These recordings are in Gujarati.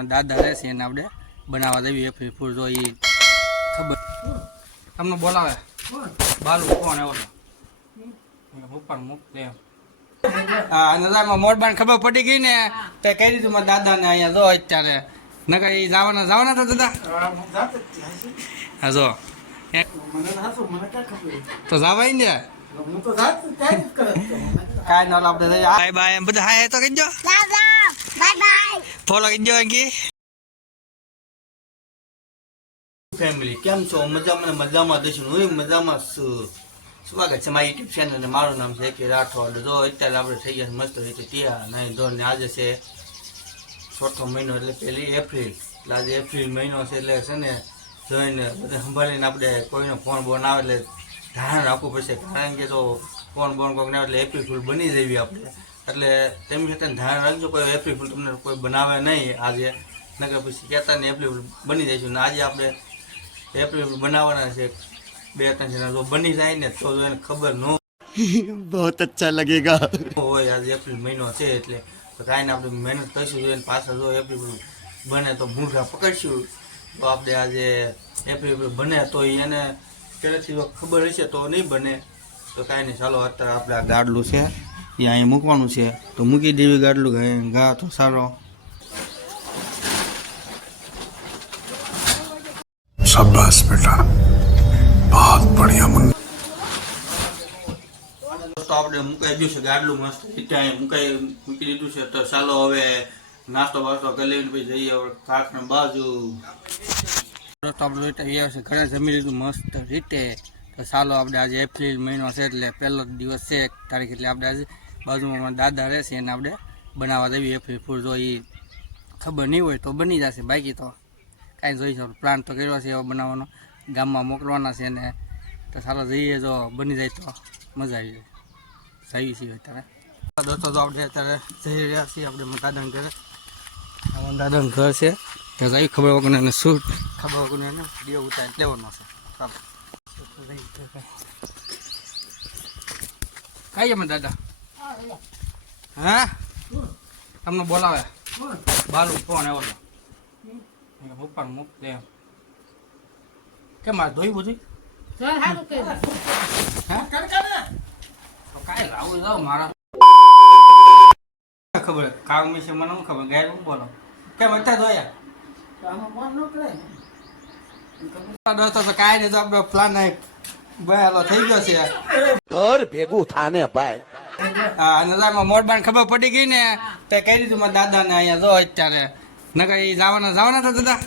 બાજુમાં દાદા રહેશે એને આપણે બનાવવા દેવી એપ્રિલ ફૂલ જો એ ખબર તમને બોલાવે બાલુ કોણ એવો ઉપર મૂક દે હા નજારમાં મોરબાન ખબર પડી ગઈ ને તો કહી દીધું મારા દાદાને અહીંયા જો અત્યારે નકર એ જવાના હતા દાદા હા જો તો જવાય ને કાંઈ ના આપણે બાય બાય બધા હાય તો કહીજો ફોલો કહીજો અંકી ફેમિલી કેમ છો મજામાં દઈશું હું મજામાં સ્વાગત છે મારી યુટ્યુબ ચેનલ અને મારું નામ છે કે રાઠોડ જો અત્યારે આપણે થઈ ગયા મસ્ત રીતે તૈયાર નહીં ધોઈને આજે છે ચોથો મહિનો એટલે પહેલી એપ્રિલ એટલે આજે એપ્રિલ મહિનો છે એટલે છે ને જોઈને બધા સંભાળીને આપણે કોઈનો ફોન બોન આવે એટલે ધ્યાન રાખવું પડશે કારણ કે જો ફોન બોન કોઈને આવે એટલે એપ્રિલ ફૂલ બની જવી આપણે એટલે તેમ છતાં ધ્યાન રાખજો કોઈ એપ્રિલ ફૂલ તમને કોઈ બનાવે નહીં આજે નકર પછી કહેતા ને એપ્રિલ ફૂલ બની જઈશું ને આજે આપણે એપ્રિલ ફૂલ બનાવવાના છે 2-3 જણા જો બની જાય ને તો એને ખબર ન बहुत अच्छा लगेगा હોય આજે એપ્રિલ મહિનો છે એટલે તો કાંઈ ને આપણે મહેનત કરીશું જોઈને પાછા જો એપ્રિલ બને તો મૂંઢા પકડશું તો આપણે આજે એપ્રિલ બને તો એને પહેલેથી જો ખબર હશે તો નહીં બને તો કાંઈ નહીં ચાલો અત્યારે આપણે આ ગાડલું છે એ અહીં મૂકવાનું છે તો મૂકી દેવી ગાડલું ઘા તો સારો शाबाश बेटा बहुत बढ़िया मुन्ना તો આપણે મુકાઈ દીધું છે ગાડલું મસ્ત રીતે મૂકી દીધું છે તો ચાલો હવે નાસ્તો બાસ્તો કરી લઈને પછી જઈએ હવે કાકને બાજુ તો આપણે એ છે ઘરે જમી લીધું મસ્ત રીતે તો ચાલો આપણે આજે એપ્રિલ મહિનો છે એટલે પહેલો દિવસ છે 1 તારીખ એટલે આપણે આજે બાજુમાં દાદા રહેશે એને આપણે બનાવવા દેવી એપ્રિલ ફૂલ જો એ ખબર નહીં હોય તો બની જશે બાકી તો કાંઈ જોઈશું પ્લાન તો કર્યો છે એવો બનાવવાનો ગામમાં મોકલવાના છે ને તો ચાલો જઈએ જો બની જાય તો મજા આવી જાય જઈએ છીએ અત્યારે દોસ્તો તો આપણે અત્યારે જઈ રહ્યા છીએ આપણે દાદાને ઘરે દાદાનું ઘર છે તો જઈ ખબર વગર એને શું ખબર વગર એને વિડીયો ઉતારી લેવાનો છે ચાલો કઈ અમે દાદા હા તમને બોલાવે બાલુ કોણ એવો ઉપર મૂક દે કેમ આ ધોઈ બધી કાંઈ લાવું જાવ મારા ખબર કામ વિશે મને શું ખબર ગાય શું બોલો કેમ અત્યારે જોયા દોસ્તો તો કાંઈ નહીં તો આપણો પ્લાન બનેલો થઈ ગયો છે घर भेगू थाने भाई હા નજારમાં મોરબાન ખબર પડી ગઈ ને તો કહી દીધું મારા દાદાને અહીંયા જો અત્યારે નકર એ જવાના હતા દાદા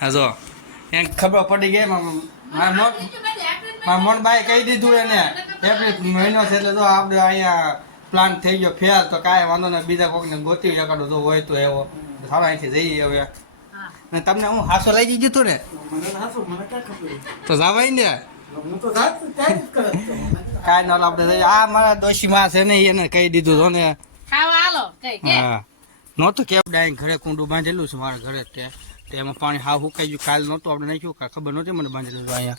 હા જો એને ખબર પડી ગઈ મારા મોનભાઈ કહી દીધું એને એપ્રિલ મહિનો છે એટલે જો આપણે અહીંયા પ્લાન થઈ ગયો ફેર તો કાંઈ વાંધો નહીં બીજા કોઈને ગોતી રકાડો જો હોય તો એવો સારા અહીંથી જઈએ હવે ને તમને હું હાસો લઈ દીધું હતું ને તો જવાય ને કાંઈ ના આપણે આ મારા ડોશીમાં છે ને એને કહી દીધું તો ને હા નહોતું કે આપણે ઘરે કુંડું બાંધેલું છે મારા ઘરે તે એમાં પાણી હા હુકાઈ ગયું કાલ નહોતું આપણે નાખ્યું ખબર નહોતી મને બાંધેલું અહીંયા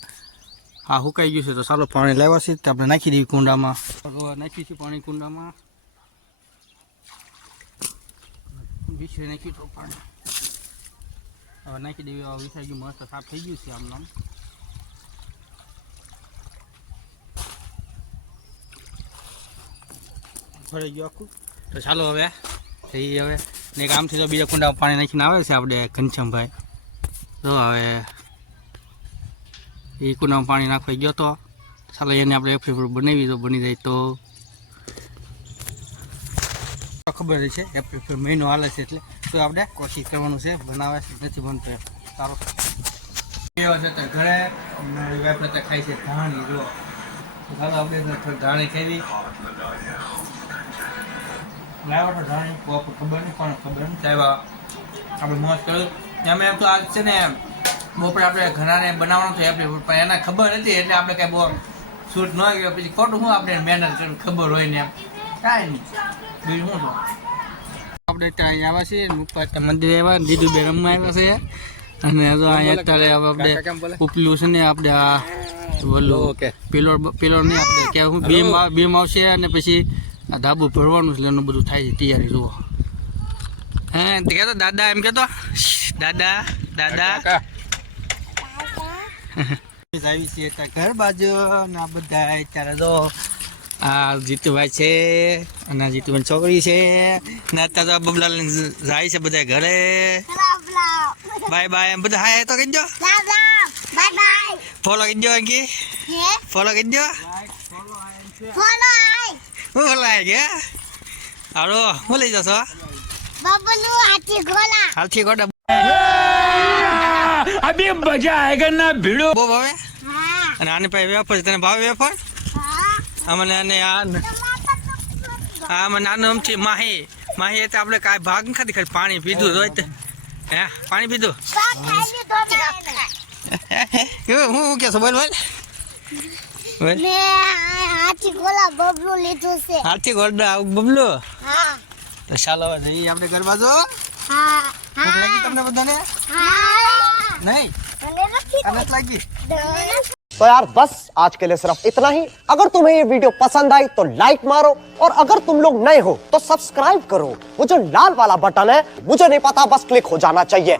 હા હુકાઈ ગયું છે તો ચાલો પાણી લાવ્યા છે તો આપણે નાખી દઈએ કુંડામાં નાખ્યું છે પાણી કુંડામાં વિછરી નાખ્યું તો પાણી હવે નાખી દેવી વિછાઈ ગયું મસ્ત સાફ થઈ ગયું છે આમ નામ ભરાઈ ગયું આખું તો ચાલો હવે થઈ હવે ને આમથી તો બીજા કુંડામાં પાણી નાખીને આવે છે આપણે ઘનશ્યામભાઈ જો હવે એ કુંડામાં પાણી નાખવા ગયો તો ચાલો એને આપણે એપ્રિલ બનાવી તો બની જાય તો ખબર છે એપ્રિલ મહિનો હાલે છે એટલે તો આપણે કોશિશ કરવાનું છે બનાવે છે નથી બનતો સારો એવો છે તો ઘરે વેપાર ખાય છે ધાણી જો ચાલો આપણે ધાણી ખાવી લાવ્યા તો ધાણી ખબર નહીં પણ ખબર નહીં સાહેબ આપણે મોજ કર્યું એમ તો આજ છે ને બપોરે આપણે ઘણાને બનાવવાનું છે એપ્રિલ પણ એને ખબર નથી એટલે આપણે કાંઈ બહુ શૂટ ન ગયો પછી ખોટું શું આપણે મહેનત કરીને ખબર હોય ને એમ કાંઈ નહીં બીજું શું આપણે ત્યાં આવ્યા છીએ મુક્તા મંદિરે આવ્યા દીદુ બે રમવા આવ્યા છે અને જો અહીંયા અત્યારે આપણે ઉપલું છે ને આપણે આ બોલો પિલોર નહીં આપણે કે હું બીમ આવશે અને પછી આ ધાબુ ભરવાનું છે એનું બધું થાય છે તૈયારી જુઓ હા તે કહેતો દાદા એમ કહેતો દાદા દાદા આવી છે ઘર બાજુ ના બધા અત્યારે તો આ જીતુભાઈ છે અને જીતુભાઈ છોકરી છે ને અત્યારે તો બબલાલ જાય છે બધા ઘરે બાય બાય એમ બધા હાય તો કહી દો ફોલો કરી દો અંકી ફોલો કરી દો હું લાય કે હાલો હું લઈ જશો હાથી ઘોડા अभी मजा आएगा ना भिड़ो બહુ ભાવે અને આને પાસે વેફર છે તને ભાવે વેફર અમને અને આ મને નાનું અમથી માહી માહી એટલે આપણે કાંઈ ભાગ નથી ખાલી પાણી પીધું રોજ હે પાણી પીધું હું કે છો બોલ બોલ હાથી ઘોડા બબલો તો ચાલો જઈએ આપણે ઘર બાજુ ભૂખ લાગી તમને બધાને નહીં આનંદ લાગી तो यार बस आज के लिए सिर्फ इतना ही। अगर तुम्हें ये वीडियो पसंद आई तो लाइक मारो और अगर तुम लोग नए हो तो सब्सक्राइब करो। वो जो लाल वाला बटन है मुझे नहीं पता, बस क्लिक हो जाना चाहिए।